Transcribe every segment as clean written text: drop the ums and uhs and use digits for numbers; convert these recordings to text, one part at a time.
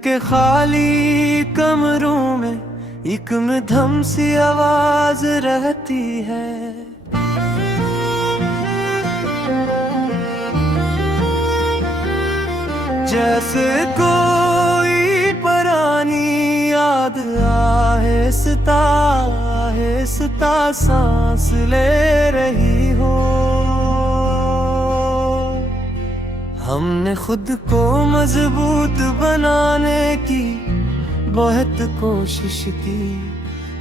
के खाली कमरों में एक मध्यम सी आवाज रहती है। जैसे कोई पुरानी याद आहिस्ता आहिस्ता सांस ले रही हो। हमने खुद को मजबूत बनाने की बहुत कोशिश की,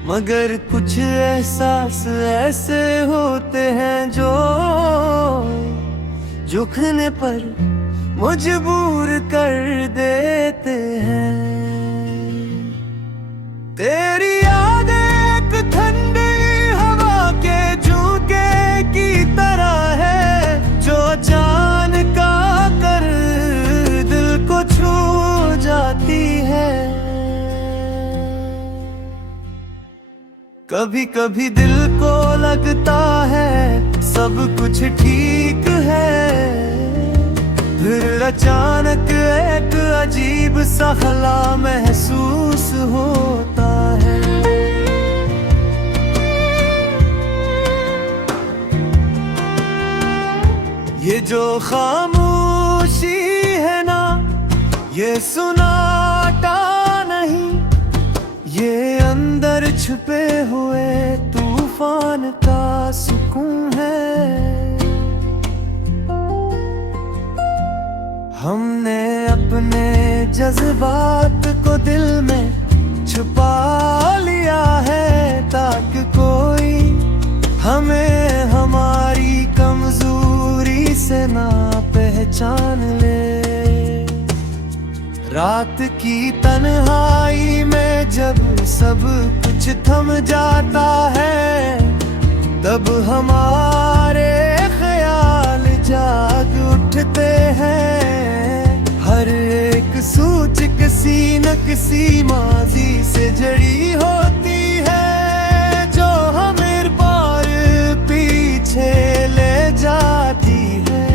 मगर कुछ एहसास ऐसे होते हैं जो झुकने पर मजबूर कर देते हैं। तेरी याद एक ठंडी हवा के झोंके की तरह है, जो अचानक आकर दिल को छू जाती है। कभी कभी दिल को लगता है सब कुछ ठीक है, फिर अचानक एक अजीब सा खला महसूस होता है। ये जो खामोशी है ना, ये सुनाटा नहीं, ये अंदर छुपे हुए तूफान का सुकून है। हमने अपने जज्बात को दिल में छुपा लिया है, ताकि कोई हमें हमारी कमजोरी से ना पहचान ले। रात की तन्हाई में जब सब कुछ थम जाता है, तब हमारे ख्याल जाग उठते हैं। हर एक सोच किसी न किसी माजी से जड़ी होती है, जो हमें पार पीछे ले जाती है।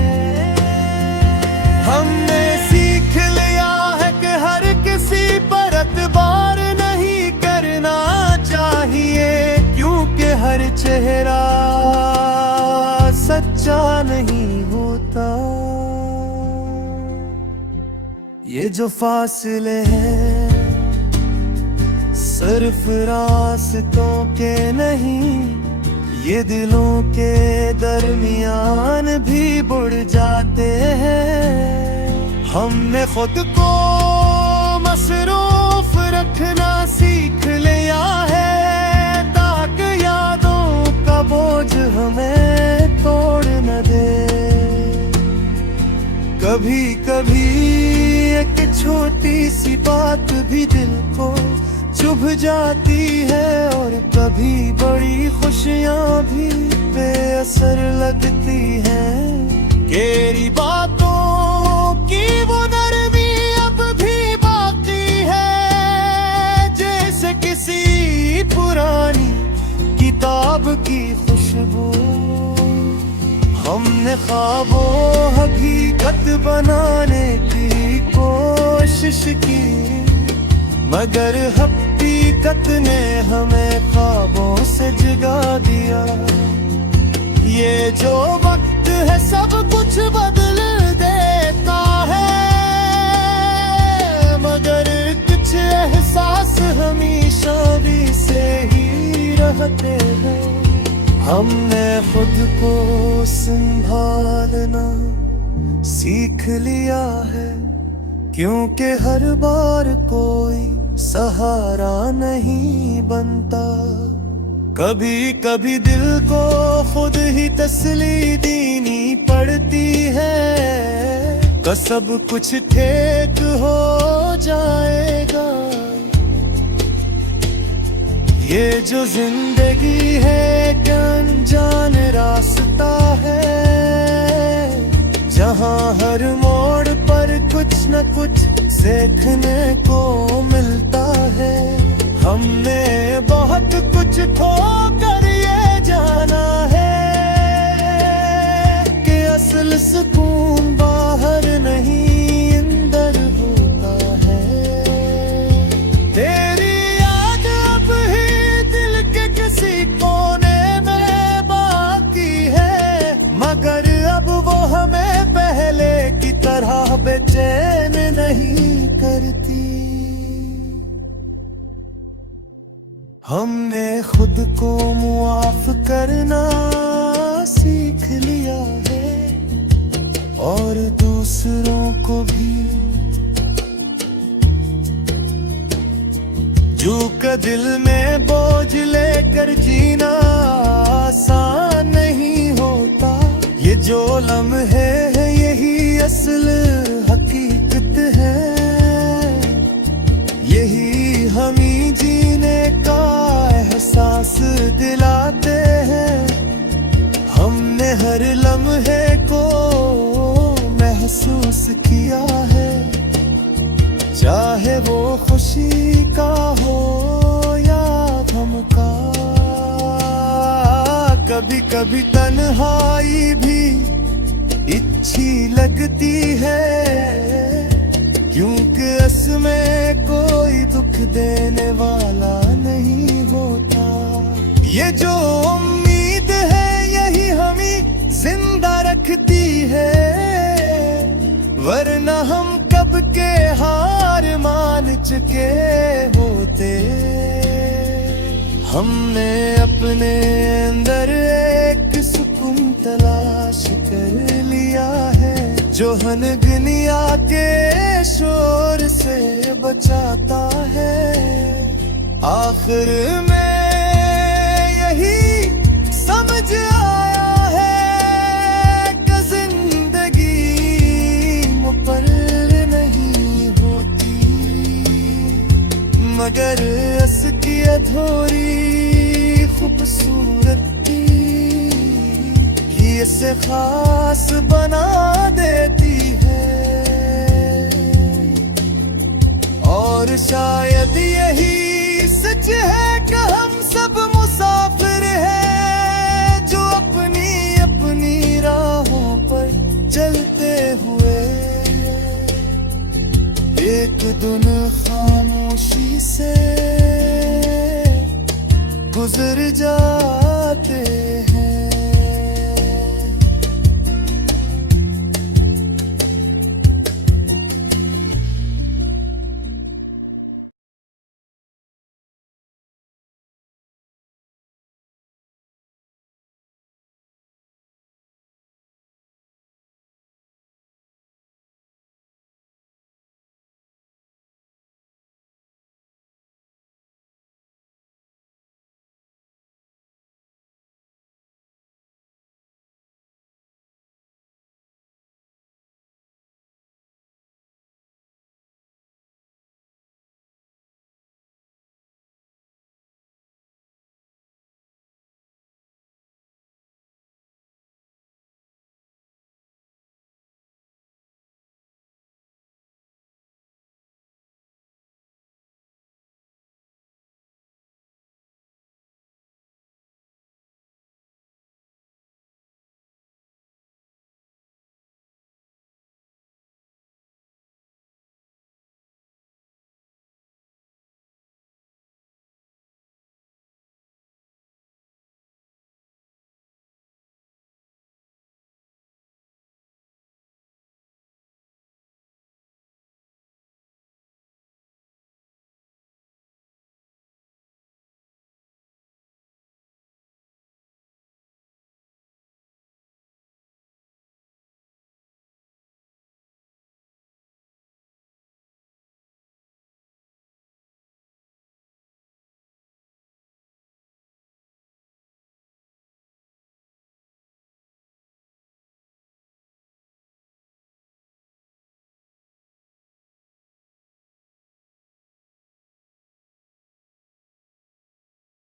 हमने सीख लिया है कि हर किसी पर एतबार नहीं करना चाहिए, क्योंकि हर चेहरा सच्चा नहीं होता। ये जो फासले हैं सिर्फ रास्तों के नहीं, ये दिलों के दरमियान भी बुड़ जाते हैं। हमने खुद को मसरूफ रखना सीख लिया है, ताकि यादों का बोझ हमें तोड़ न दे। कभी कभी एक छोटी सी बात भी दिल को चुभ जाती है, और कभी बड़ी खुशियां भी बेअसर लगती हैं। तेरी बातों की वो नरमी अब भी बाकी है, जैसे किसी पुरानी किताब की खुशबू। हमने ख्वाबों हकीकत बनाने की कोशिश की, मगर हकीकत ने हमें ख्वाबों से जगा दिया। ये जो वक्त है सब कुछ बदल देता है, मगर कुछ एहसास हमेशा भी से ही रहते हैं। हमने खुद को संभालना सीख लिया है, क्योंकि हर बार कोई सहारा नहीं बनता। कभी कभी दिल को खुद ही तसल्ली देनी पड़ती है, कि सब कुछ ठीक हो जाएगा। ये जो जिंदगी है एक अनजान रास्ता है, जहाँ हर मोड़ पर कुछ न कुछ सीखने को मिलता है। हमने बहुत कुछ खो कर ये जाना है, कि असल सुकून बाहर नहीं अंदर होता है। हमने खुद को मुआफ करना सीख लिया है और दूसरों को भी। जो का दिल में बोझ लेकर जीना आसान नहीं होता। ये जो लम्हे हैं यही असल हकीकत है। यही हमें जीने का एहसास दिलाते हैं। हमने हर लम्हे को महसूस किया है, चाहे वो खुशी का हो या गम का। कभी कभी तन्हाई भी अच्छी लगती है, क्योंकि इसमें कोई दुख देने वाला नहीं होता। ये जो उम्मीद है यही हमें जिंदा रखती है, वरना हम कब के हार मान चुके होते। हमने अपने अंदर एक सुकून तलाश कर लिया है, जो हनगनिया के शोर से बचाता है। आखिर में यही समझ आया है कि जिंदगी मुकर्रर नहीं होती, मगर इसकी अधूरी खूबसूरती ही इसे खास बना देती है। और शायद यही सच है कि हम सब मुसाफिर हैं, जो अपनी अपनी राहों पर चलते हुए एक दिन खामोशी से गुजर जा।